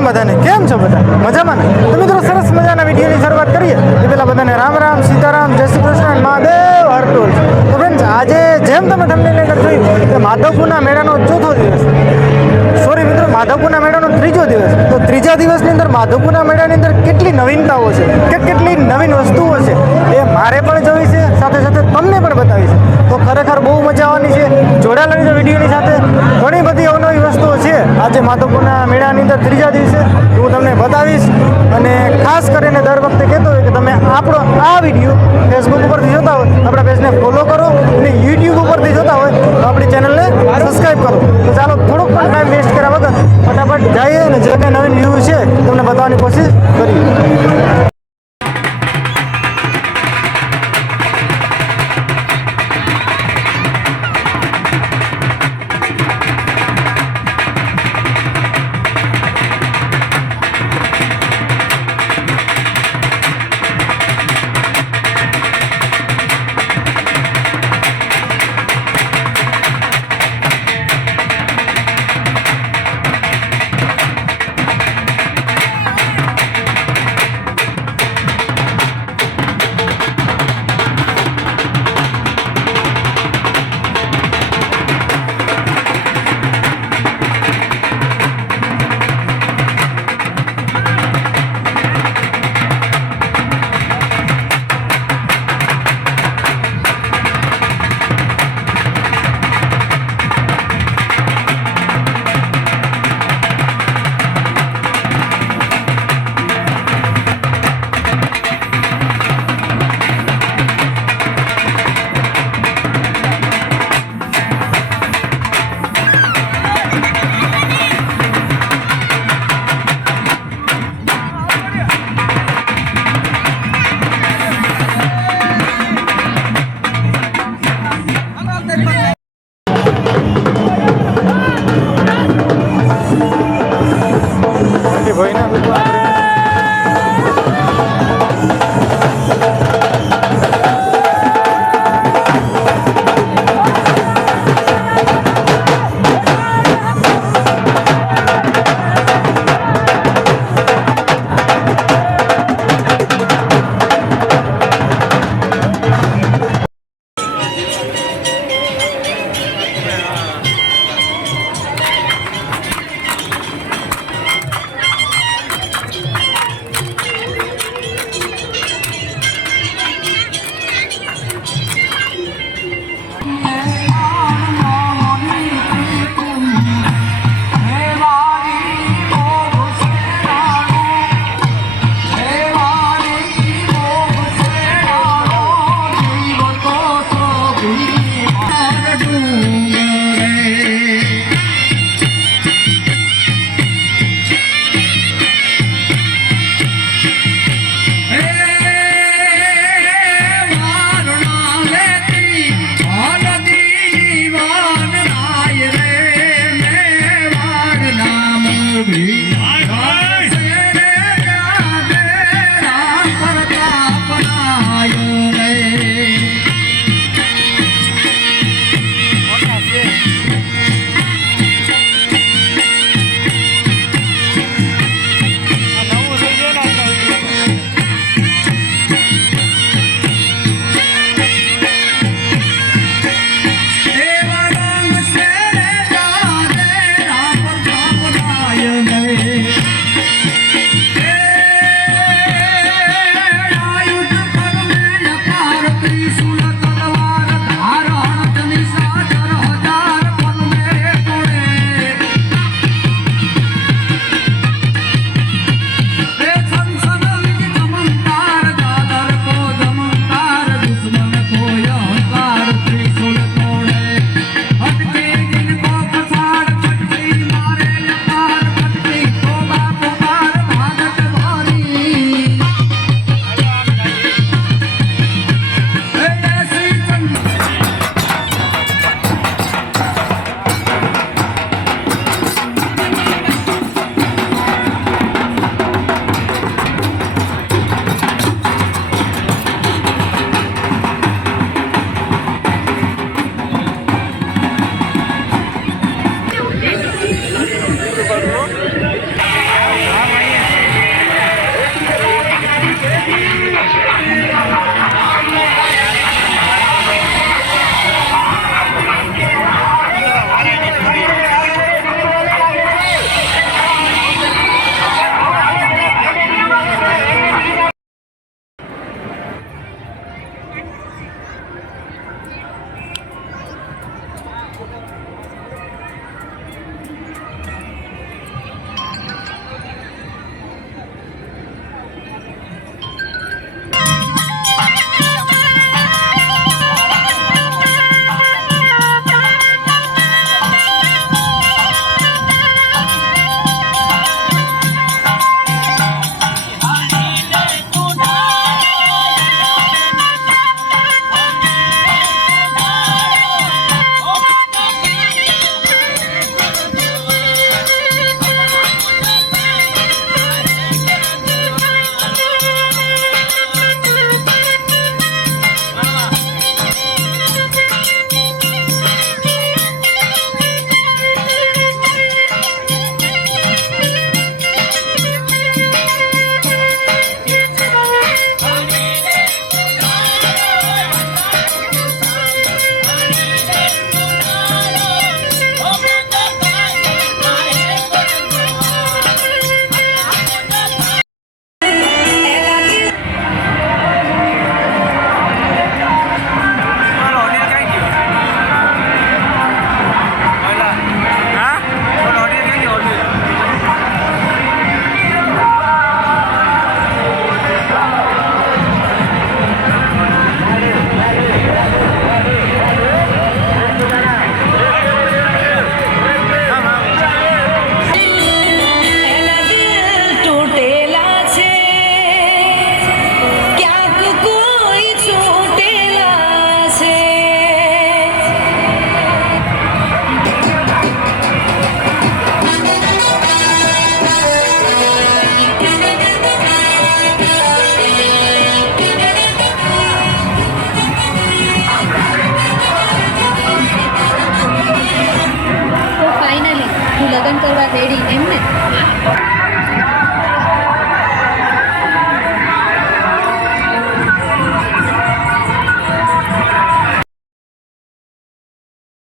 રામ બધાને. કેમ છો બધા? મજામાં ને? તો મિત્રો સરસ મજાના વિડીયોની શરૂઆત કરીએ એ પહેલાં બધાને રામ રામ, સીતારામ, જય શ્રી કૃષ્ણ, મહાદેવ હરટોલ. તો ફ્રેન્ડ્સ, આજે જેમ તમે થંબનેલની અંદર જોયું કે માધવપુરના મેળાનો ચોથો દિવસ, સોરી મિત્રો, માધવપુરના મેળાનો ત્રીજો દિવસ. તો ત્રીજા દિવસની અંદર માધવપુરના મેળાની અંદર કેટલી નવીનતાઓ છે, કેટલી નવીન વસ્તુઓ છે એ મારે પણ જોઈ છે, સાથે સાથે તમને પણ બતાવી છે. તો ખરેખર બહુ મજા આવવાની છે. જોડાયેલા રહેજો વિડીયોની સાથે. ઘણી બધી અવનવી વસ્તુઓ છે આજે માધવપુરના મેળાની અંદર ત્રીજા દિવસે હું તમને બતાવીશ. અને ખાસ કરીને દર વખતે કહેતો હોય કે તમે આપણો આ વિડીયો ફેસબુક ઉપરથી જોતા હોય આપણા પેજને ફોલો કરો, અને યુટ્યુબ ઉપરથી જોતા હોય તો આપણી ચેનલને સબસ્ક્રાઈબ કરો. તો ચાલો થોડોક પણ ટાઈમ વેસ્ટ કર્યા વગર ફટાફટ જઈએ અને જે કંઈ નવીન વ્યૂ છે તમને બતાવવાની કોશિશ કરીએ.